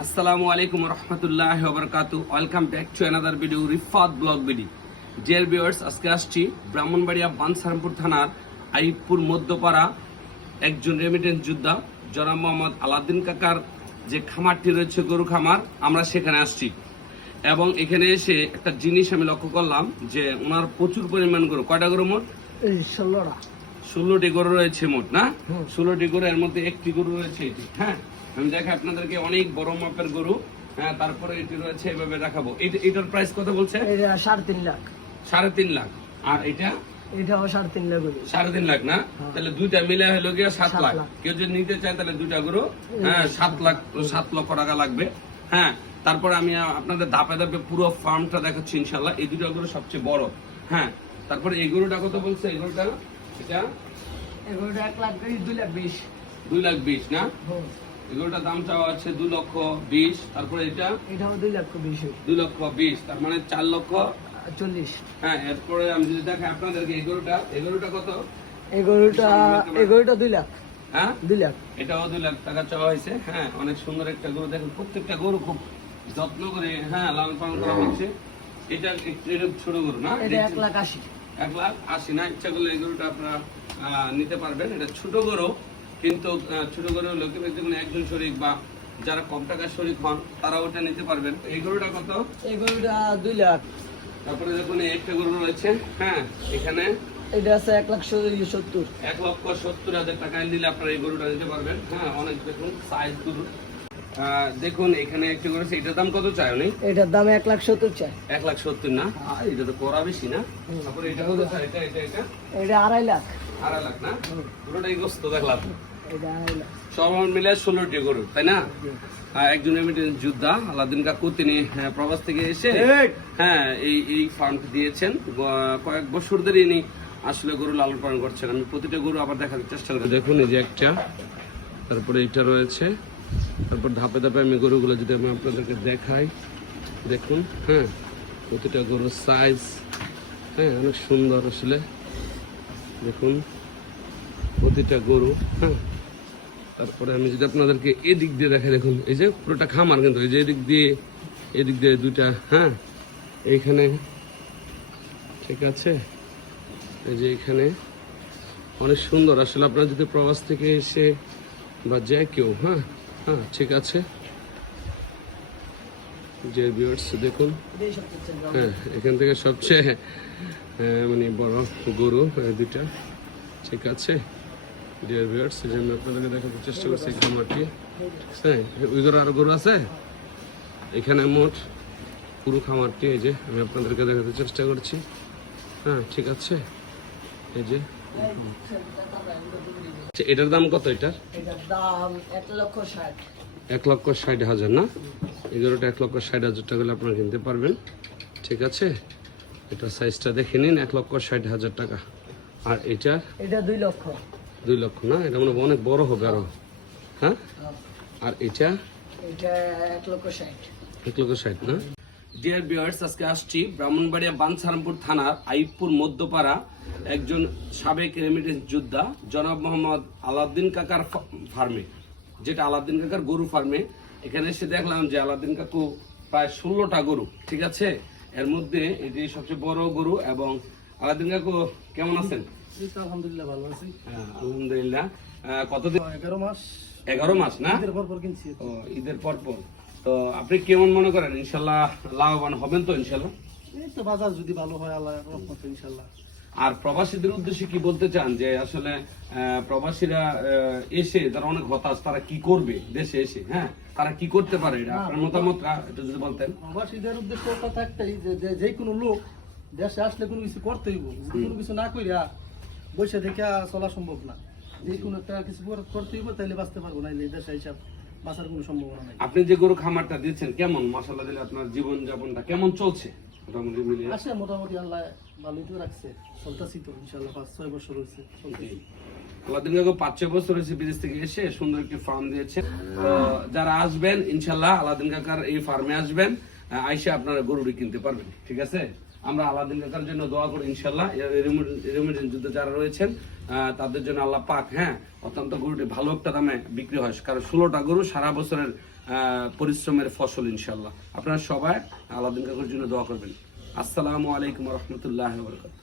Assalamu alaikum warahmatullahi wabarakatuh. Welcome back to another video, Rifat Blog video. Dear viewers, আজকে আসছি ব্রাহ্মণবাড়িয়া বাঞ্ছারামপুর থানার আইবপুর মধ্যপাড়া একজন remittance যোদ্ধা জনাব মোহাম্মদ আলাউদ্দিন কাকার যে খামারটি রয়েছে গরু খামার, আমরা সেখানে আসছি এবং এখানে এসে একটা জিনিস আমি লক্ষ্য করলাম যে ওনার প্রচুর পরিমাণ গরু। কয়টা গরু মোট? 16টি গরু রয়েছে মোট, না? 16টি গরু, এর মধ্যে একটি গরু রয়েছে এটি। হ্যাঁ, আমি দেখে আপনাদেরকে অনেক বড় মাপের গরু। হ্যাঁ, তারপরে এটি রয়েছে, এভাবে দেখাবো। এটার প্রাইস কত বলছে? এটা 3.5 লাখ। 3.5 লাখ। আর এটাও 3.5 লাখ। 3.5 লাখ না? তাহলে দুইটা মিলে হলো গিয়ে 7 লাখ। কেউ যদি নিতে চায় তাহলে দুইটা গরু 7 লক্ষ টাকা লাগবে। হ্যাঁ, তারপরে আমি আপনাদের ধাপে ধাপে পুরো ফার্মটা দেখাচ্ছি ইনশাল্লাহ। এই দুটো গরু সবচেয়ে বড়। হ্যাঁ, তারপরে এই গরুটা কত বলছে? এই গরুটা এটা 1 লাখ 2,20,000। 2,20,000 না? এগুলোটার দাম চাওয়া আছে 2,20,000। তারপরে এটাও 2,20,000। 2,20,000, তার মানে 4,40,000। হ্যাঁ, এরপরে আমি যদি দেখে আপনাদেরকে এই গরুটা কত? এই গরুটা 2 লাখ। হ্যাঁ, 2 লাখ। এটাও 2 লাখ টাকা চাওয়া হয়েছে। হ্যাঁ, অনেক সুন্দর একটা গরু। দেখেন প্রত্যেকটা গরু খুব যত্ন করে লালন পালন করা হচ্ছে। এটা ছোট গরু না? এটা 1,80,000। 1,80,000 না? ইচ্ছা করলে এই গরুটা আপনারা নিতে পারবেন। এটা ছোট গরু, কিন্তু ছোট গরু লোকে দেখুন একজন শরীক বা যারা কম টাকার শরীক হন তারা ওটা নিতে পারবেন। এই গরুটা কত? এই গরুটা 2 লাখ। তারপরে দেখুন একটা গরু রয়েছে। হ্যাঁ, এখানে এটা আছে 1,70,000। 1,70,000 টাকায় নিলে আপনারা এই গরুটা নিতে পারবেন। হ্যাঁ, অনেক দেখুন সাইজ গরু। দেখুন এখানে একটা গরু আছে, এটার দাম কত চাই উনি? এটার দাম 1,70,000 চাই। 1,70,000 না? এটা তো করা বেশি না? তারপরে এটা কত চাই? এটা 2.5 লাখ। 2.5 লাখ না? পুরোটাই গোস্ত দেখলাম। এটা 2.5 লাখ। সব মিলে 16টি গরু, তাই না? একজন রেমিটেন্স যোদ্ধা আলাউদ্দিন কাকু, তিনি প্রবাস থেকে এসে এই ফার্মটি দিয়েছেন। কয়েক বছর ধরে ইনি আসলে গরু লালন পালন করছেন। আমি প্রতিটা গরু আবার দেখার চেষ্টা করি। দেখুন এই যে একটা, তারপরে এটা রয়েছে, তারপর ধাপে ধাপে আমি গরুগুলো যদি আমি আপনাদেরকে দেখাই, দেখুন। হ্যাঁ, প্রতিটা গরুর সাইজ অনেক সুন্দর আসলে। দেখুন প্রতিটা গরু। হ্যাঁ, তারপরে আমি যদি আপনাদেরকে এদিক দিয়ে দেখাই, দেখুন এই যে পুরোটা খামার, কিন্তু এই যে এদিক দিয়ে দুইটা। হ্যাঁ, এইখানে ঠিক আছে, এই যে এখানে অনেক সুন্দর আসলে। আপনারা যদি প্রবাস থেকে এসে বা যে কেউ ঠিক আছে যে ভিউয়ার্স দেখুন। হ্যাঁ, এখান থেকে সবচেয়ে মানে বড় গরু দুইটা, ঠিক আছে ডিয়ার ভিউয়ার্স। যে আমি আপনাদেরকে দেখাতে চেষ্টা করছি এই খামারটি। হ্যাঁ, ওই গরু আরো গরু আছে এখানে মোট পুরো খামারটি। এই যে আমি আপনাদেরকে দেখাতে চেষ্টা করছি। হ্যাঁ, ঠিক আছে। এই যে এটার দাম কত? এটার দাম 1,60,000। 1,60,000 না? এই গরুটা 1,60,000 টাকা হলে আপনারা কিনতে পারবেন, ঠিক আছে। এটা সাইজটা দেখে নিন, 1,60,000 টাকা। আর এটা 2 লক্ষ। 2 লক্ষ না? এটা মনে অনেক বড় হবে আরো। হ্যাঁ, আর এটা 1,60,000। 1,60,000 না? ডিয়ার ভিউয়ার্স, আজকে আসছি ব্রাহ্মণবাড়িয়া বাঞ্ছারামপুর থানার আইবপুর মধ্যপাড়া একজন সাবেক রেমিটেন্স যোদ্ধা জনাব মোহাম্মদ আলাউদ্দিন কাকার ফার্মে, যেটা আলাউদ্দিন কাকার গরু ফার্মে। এখানে এসে দেখলাম যে আলাউদ্দিন কাকু প্রায় 16টা গরু, ঠিক আছে। এর মধ্যে এটি সবচেয়ে বড় গরু। এবং আলাউদ্দিন কাকু কেমন আছেন? আলহামদুলিল্লাহ ভালো আছি। আলহামদুলিল্লাহ। কতদিন? 11 মাস। 11 মাস না? ঈদের পর কিনছি। ও, ঈদের পর। তো আপনি কেমন মনে করেন? ইনশাল্লাহ লাভবান হবেন তো? ইনশাল্লাহ। এই তো বাজার যদি ভালো হয় আল্লাহর রহমতে ইনশাল্লাহ। আর প্রবাসীদের উদ্দেশ্যে কি বলতে চান যে আসলে প্রবাসীরা এসে তারা অনেক হতাশ, তারা কি করবে দেশে এসে? হ্যাঁ, তারা কি করতে পারে? এটা আপনার মতামতটা একটু যদি বলতেন। প্রবাসীদের উদ্দেশ্য কথা একটাই, যে কোনো লোক দেশে আসলে কোনো কিছু করতেই হবে। কোনো কিছু না কইরা বসে থেকে চলা সম্ভব না। যে কোনো একটা কিছু করতেই হবে, তাইলে বাঁচতে পারবো না। এই দেশে হিসাব বাঁচার কোনো সম্ভাবনা নাই। আপনি যে গরু খামারটা দিচ্ছেন কেমন মাশাআল্লাহ দিলে আপনার জীবন যাপনটা কেমন চলছে মোটামুটি মিলিয়ে? আসে মোটামুটি আল্লাহ ভালোই তো রাখছে, চলতেছি তো ইনশাল্লাহ। 5-6 বছর হয়েছে চলতেছি। আলাউদ্দিন কাকু 5-6 বছর হয়েছে বিদেশ থেকে এসে সুন্দর একটি ফার্ম দিয়েছে। তো যারা আসবেন ইনশাল্লাহ আলাউদ্দিন কাকার এই ফার্মে আসবেন, আইসে আপনারা গরুটি কিনতে পারবেন, ঠিক আছে। আমরা আলাউদ্দিন কাকার জন্য দোয়া করি ইনশাল্লাহ। রেমিটেন্স যুদ্ধে যারা রয়েছেন তাদের জন্য আল্লাহ পাক অত্যন্ত গরুটি ভালো একটা দামে বিক্রি হয়। কারণ 16টা গরু সারা বছরের পরিশ্রমের ফসল ইনশাল্লাহ। আপনারা সবাই আলাউদ্দিন কাকুর জন্য দোয়া করবেন। আসসালামু আলাইকুম রহমতুল্লাহ বরকাত।